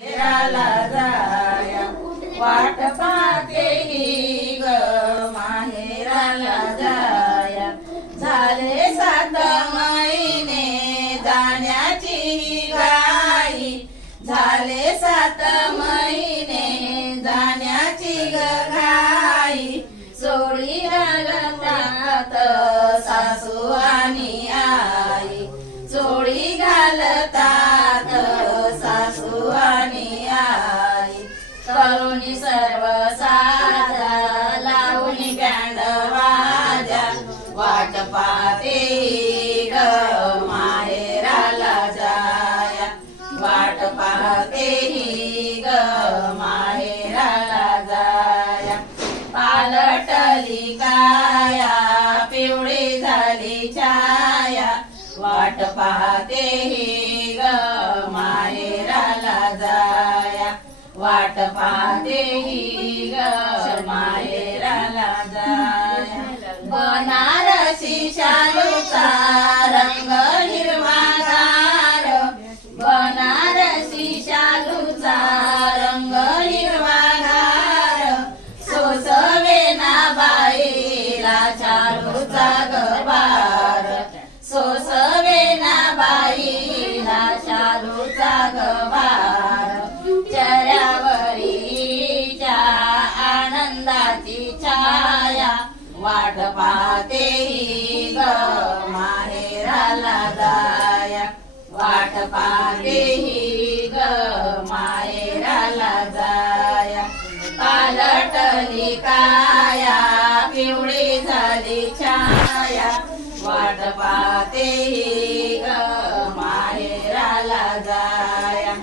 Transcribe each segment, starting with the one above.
माहेराला जाया वाट पाहते ही ग माहेराला जाया झाले 7 महिने जाण्याची घाई झाले 7 महिने जाण्याची घाई सोडी घालतात सासू आणि आई सोडी घालतात सासू आणि आई करुणी सर्व साजा लावणी बँड वाजा वाट पाहते ग माहेराला जाया वाट पाहते ग माहेराला जाया पालटली काया पिवळी झाली छाया वाट पाहते ग माहेराला जाया वाट पाहते ग माहेराला जाया बनारसी शालूचा रंग हिरवागार बनारसी शालूचा रंग हिरवागार सोसवे ना बाईला शालूचा गबार सोसवे ना बाईला शालूचा गबार चऱ्यावरीच्या आनंदाची छाया वाट पाहते ग माहेराला जाया वाट पाहते ग माहेराला जाया पालटली काया पिवळी झाली छाया वाट पाहते ग माहेराला जाया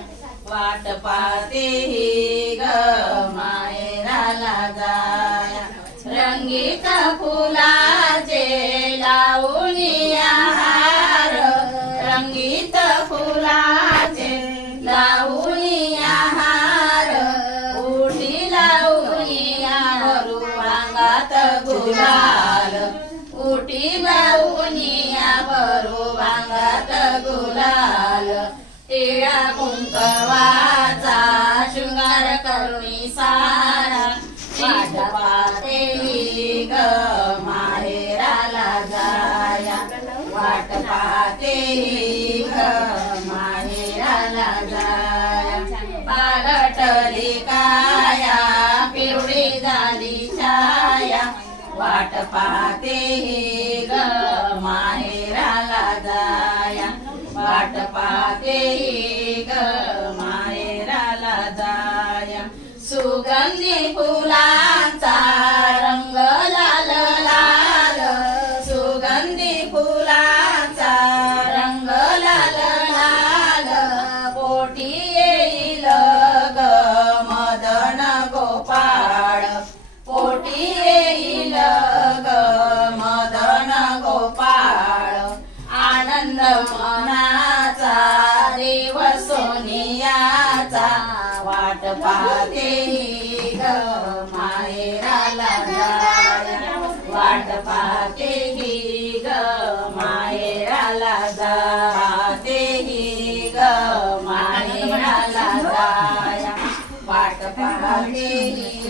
वाट पाहते ग माहेराला जाया रंगीत फुलाचे लावणी हार रंगीत फुलाचे लावणी हार उटी लावणी हरू अंगात गुलाल उटी लावणी भरू अंगात गुलाल टिळा कुंकवाचा शृंगार करुणी सारा वाट पाहते ग माहेराला जाया वाट पाहते ग माहेराला जाया पालटली काया पिवळी झाली छाया वाट पाहते ग माहेराला जाया वाट पाहते ग माहेराला जाया सुगंधी फुलांचा रंग लाल लाल सुगंधी फुलांचा रंग लाल लाल पोटी येईल ग मदन गोपाळ पोटी येईल ग मदन गोपाळ आनंद मनाचा देव सोनियाचा वाट पाहते ग माहेराला जाया वाट पाहते ग माहेराला जाते ग माहेराला जाया वाट पाहते